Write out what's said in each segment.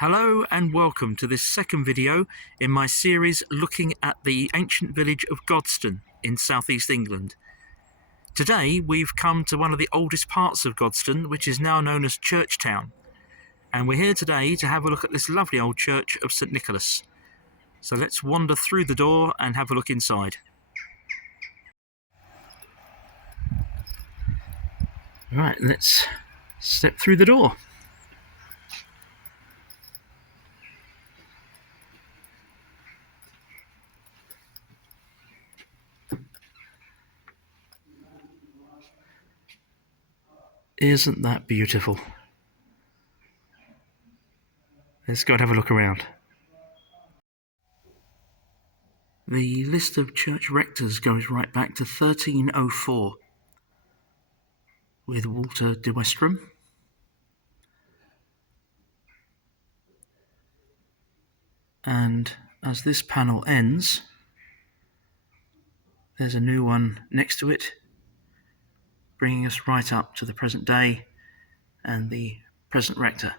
Hello and welcome to this second video in my series looking at the ancient village of Godstone in southeast England. Today we've come to one of the oldest parts of Godstone, which is now known as Churchtown, and we're here today to have a look at this lovely old church of St Nicholas. So let's wander through the door and have a look inside. Right, let's step through the door. Isn't that beautiful? Let's go and have a look around. The list of church rectors goes right back to 1304 with Walter de Westrom. And as this panel ends, there's a new one next to it, bringing us right up to the present day and the present rector.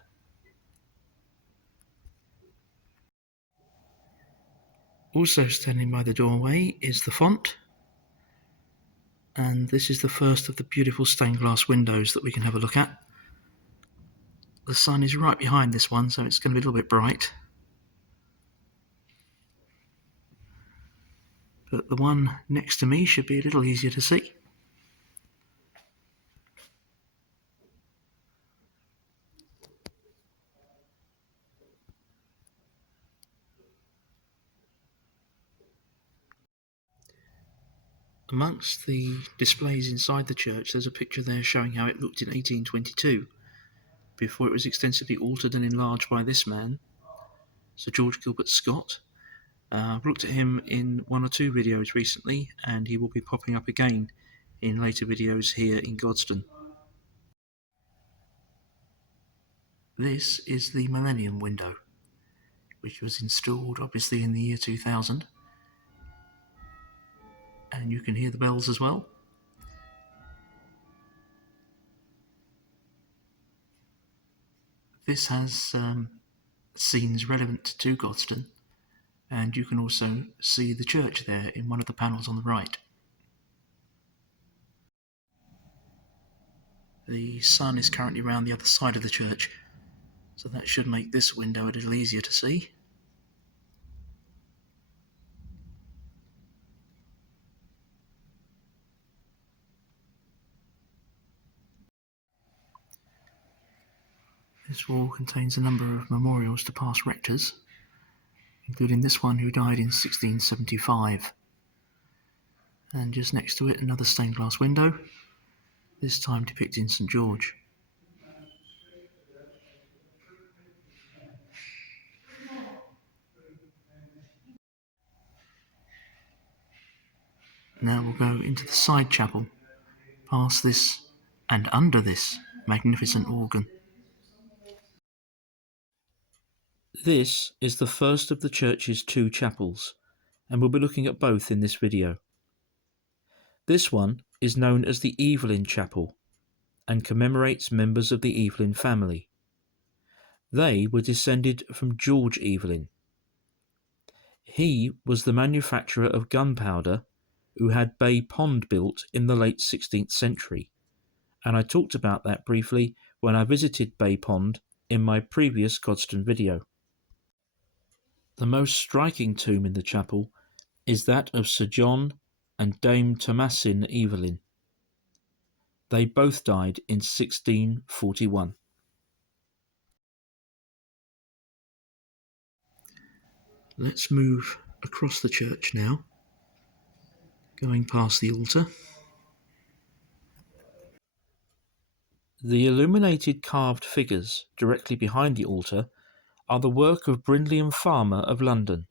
Also standing by the doorway is the font, and this is the first of the beautiful stained glass windows that we can have a look at. The sun is right behind this one, so it's going to be a little bit bright. But the one next to me should be a little easier to see. Amongst the displays inside the church, there's a picture there showing how it looked in 1822, before it was extensively altered and enlarged by this man, Sir George Gilbert Scott. I've looked at him in one or two videos recently, and he will be popping up again in later videos here in Godstone. This is the Millennium window, which was installed obviously in the year 2000. And you can hear the bells as well. This has scenes relevant to Godstone, and you can also see the church there in one of the panels on the right. The sun is currently around the other side of the church, so that should make this window a little easier to see. This wall contains a number of memorials to past rectors, including this one who died in 1675. And just next to it, another stained glass window, this time depicting St George. Now we'll go into the side chapel, past this and under this magnificent organ. This is the first of the church's two chapels, and we'll be looking at both in this video. This one is known as the Evelyn Chapel and commemorates members of the Evelyn family. They were descended from George Evelyn. He was the manufacturer of gunpowder who had Bay Pond built in the late 16th century, and I talked about that briefly when I visited Bay Pond in my previous Godstone video. The most striking tomb in the chapel is that of Sir John and Dame Thomasin Evelyn. They both died in 1641. Let's move across the church now, going past the altar. The illuminated carved figures directly behind the altar are the work of Brindley and Farmer of London.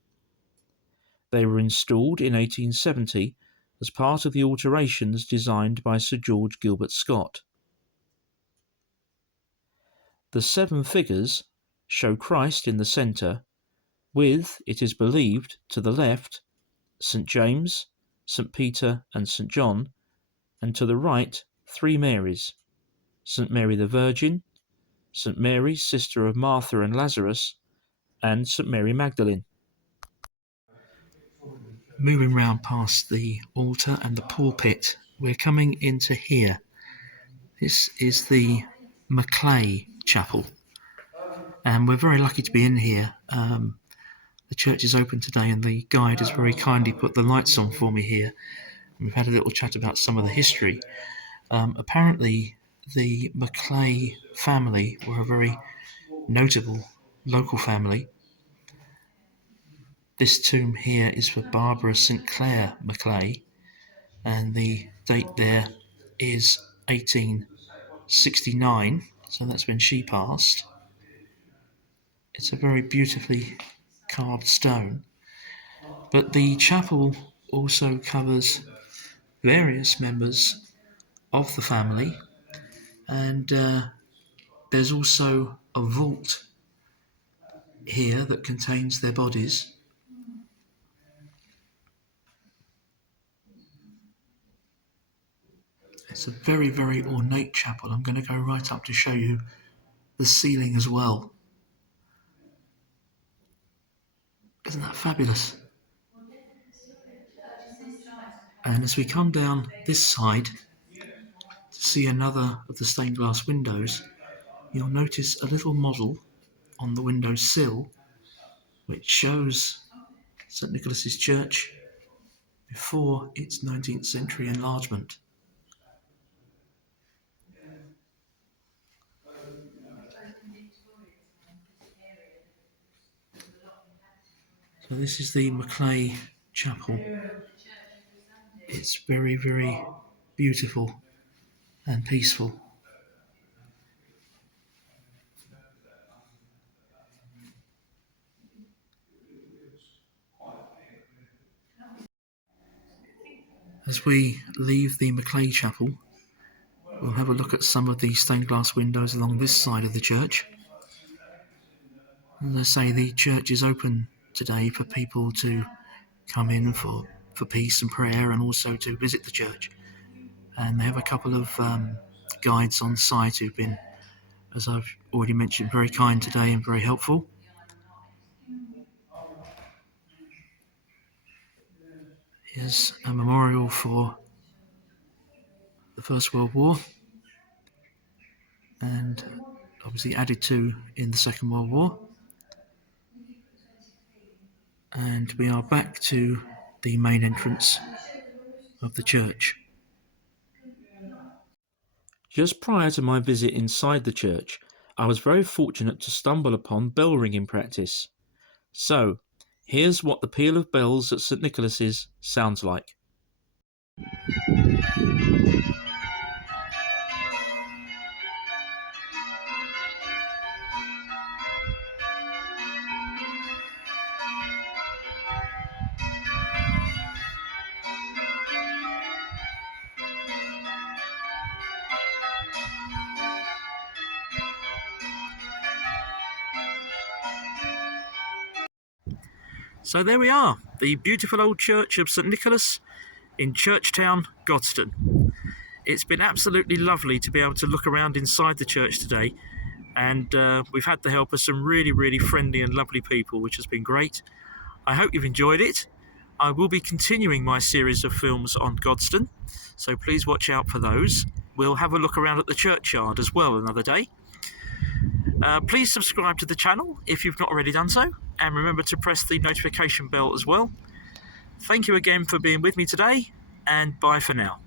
They were installed in 1870 as part of the alterations designed by Sir George Gilbert Scott. The 7 figures show Christ in the centre, with, it is believed, to the left, St James, St Peter and St John, and to the right, 3 Marys, St Mary the Virgin, St Mary, sister of Martha and Lazarus, and St Mary Magdalene. Moving round past the altar and the pulpit, we're coming into here. This is the Maclay Chapel, and we're very lucky to be in here. The church is open today, and the guide has very kindly put the lights on for me here. We've had a little chat about some of the history. Apparently, the Maclay family were a very notable local family. This tomb here is for Barbara St Clair Maclay, and the date there is 1869, so that's when she passed. It's a very beautifully carved stone, but the chapel also covers various members of the family, and there's also a vault here that contains their bodies. It's a very, very ornate chapel. I'm going to go right up to show you the ceiling as well. Isn't that fabulous? And as we come down this side to see another of the stained glass windows, you'll notice a little model on the window sill which shows St Nicholas's Church before its 19th century enlargement. So this is the Maclay Chapel. It's very, very beautiful and peaceful. As we leave the Maclay Chapel, we'll have a look at some of the stained glass windows along this side of the church. As I say, the church is open today for people to come in for peace and prayer, and also to visit the church. And they have a couple of guides on site who've been, as I've already mentioned, very kind today and very helpful. Here's a memorial for the First World War, and obviously added to in the Second World War. And we are back to the main entrance of the church. Just prior to my visit inside the church, I was very fortunate to stumble upon bell ringing practice. So, here's what the peal of bells at St Nicholas's sounds like. So there we are, the beautiful old church of St Nicholas in Churchtown, Godstone. It's been absolutely lovely to be able to look around inside the church today, and we've had the help of some really, really friendly and lovely people, which has been great. I hope you've enjoyed it. I will be continuing my series of films on Godstone, so please watch out for those. We'll have a look around at the churchyard as well another day. Please subscribe to the channel if you've not already done so, and remember to press the notification bell as well. Thank you again for being with me today, and bye for now.